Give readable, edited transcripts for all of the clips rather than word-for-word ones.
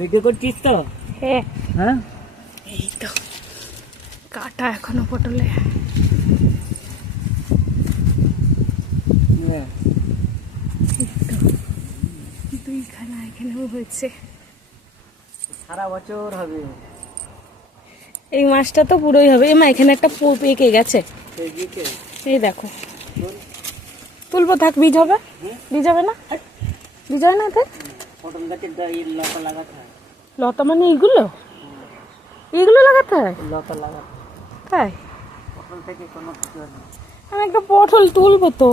Video করছিস তো? হ্যাঁ হ্যাঁ, এই তো কাটা এখনো পটলে। দুইখানা এখানেও হয়েছে। সারা বছর হবে। এই মাছটা তো পুরোই হবে। এমা এখানে একটা পেকে গেছে, এই দেখো। তুলবো, থাক, বীজ হবে। বীজ হবে না? বীজ হয় না এতে? পটল গাছের লতা লাগাতে হয়। লতা মানে এইগুলো? এইগুলো লাগাতে হয়? লতা লাগাতে তাই? পটল থেকে কোনো কিছু হয় না। আমি একটা পটল তুলবো তো।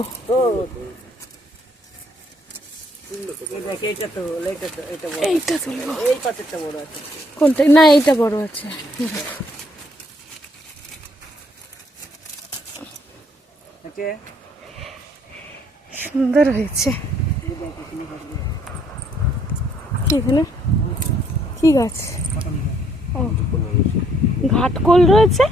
এইটা তো এইটা তুলবো। এই পাশেরটা বড় আছে। কোনটা? না, এইটা বড় আছে। সুন্দর হয়েছে। কি এখানে কি গাছ? ও, ঘাটকোল রয়েছে।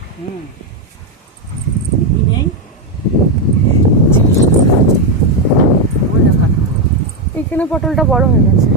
এখানে পটলটা বড় হয়ে গেছে।